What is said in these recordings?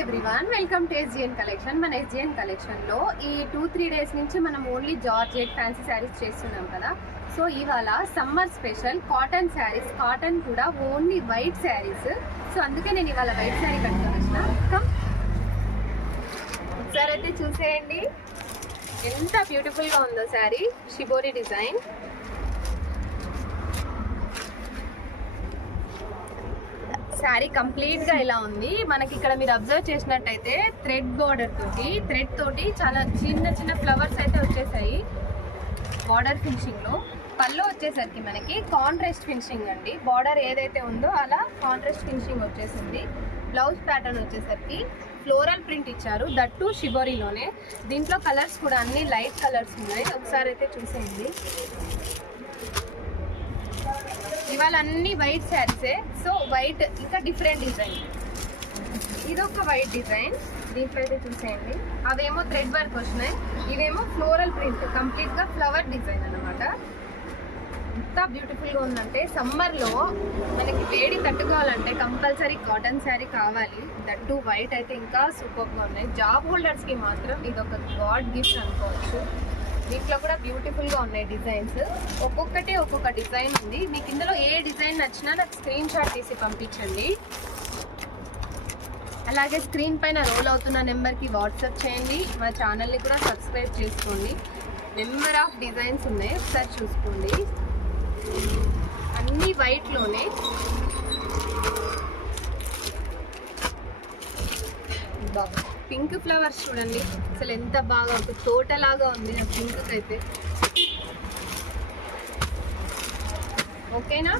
Everyone, welcome to SGN collection. మన SGN collection లో ఈ 2-3 డేస్ నుంచి మనం ఓన్లీ జార్జెట్ ఫ్యాన్సీ శారీస్ చేస్తున్నాం కదా. సో ఇవాళ summer special cotton saris, cotton కూడా ఓన్లీ వైట్ శారీస్. సో అందుకే నేను ఇవాళ వైట్ శారీ కట్టుకొని వచ్చిన. ఒకసారి అయితే చూసేయండి ఎంత బ్యూటిఫుల్ గా ఉందో sari. Shibori design, sari complete గా ఇలా ఉంది. మనకి ఇక్కడ మీరు అబ్జర్వ్ చేసినట్టయితే థ్రెడ్ బార్డర్ తోటి చాలా చిన్న చిన్న ఫ్లవర్స్ అయితే వచ్చేసాయి బార్డర్ ఫినిషింగ్ లో. పళ్ళు వచ్చేసరికి మనకి కాంట్రాస్ట్ ఫినిషింగ్ అండి. బార్డర్ ఏదైతే ఉందో అలా కాంట్రాస్ట్ ఫినిషింగ్ వచ్చేసింది. బ్లౌజ్ ప్యాటర్న్ వచ్చేసరికి ఫ్లోరల్ ప్రింట్ ఇచ్చారు, దట్టు షిబోరిలోనే. దీంట్లో కలర్స్ కూడా అన్ని లైట్ కలర్స్ ఉన్నాయి. ఒకసారి అయితే చూసేయండి. ఇవాళ అన్ని వైట్ శారీసే. సో వైట్ ఇంకా డిఫరెంట్ డిజైన్, ఇదొక వైట్ డిజైన్. దీంట్లో అయితే చూసేయండి, అవేమో థ్రెడ్ వర్క్ వచ్చినాయి, ఇవేమో ఫ్లోరల్ ప్రింట్, కంప్లీట్ గా ఫ్లవర్ డిజైన్ అన్నమాట. ఎంత బ్యూటిఫుల్ గా ఉందంటే సమ్మర్ లో మనకి వేడి తట్టుకోవాలంటే కంపల్సరీ కాటన్ శారీ కావాలి. దట్టు వైట్ అయితే ఇంకా సూపర్ గా ఉన్నాయి. జాబ్ హోల్డర్స్ కి మాత్రం ఇది ఒక గాడ్ గిఫ్ట్ అనుకోవచ్చు. దీంట్లో కూడా బ్యూటిఫుల్ గా ఉన్నాయి డిజైన్స్. ఒక్కొక్కటి ఒక్కొక్క డిజైన్ ఉంది. మీకు ఇందులో ఏ డిజైన్ నచ్చినా నాకు స్క్రీన్ షాట్ తీసి పంపించండి. అలాగే స్క్రీన్ పైన రోల్ అవుతున్న నెంబర్కి వాట్సాప్ చేయండి. మా ఛానల్ని కూడా సబ్స్క్రైబ్ చేసుకోండి. నెంబర్ ఆఫ్ డిజైన్స్ ఉన్నాయి, ఒకసారి చూసుకోండి. అన్నీ వైట్లోనే. పింక్ ఫ్లవర్స్ చూడండి, అసలు ఎంత బాగా ఒక తోటలాగా ఉంది ఆ పింక్ అయితే. ఓకేనా?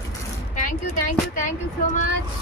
Thank you so much.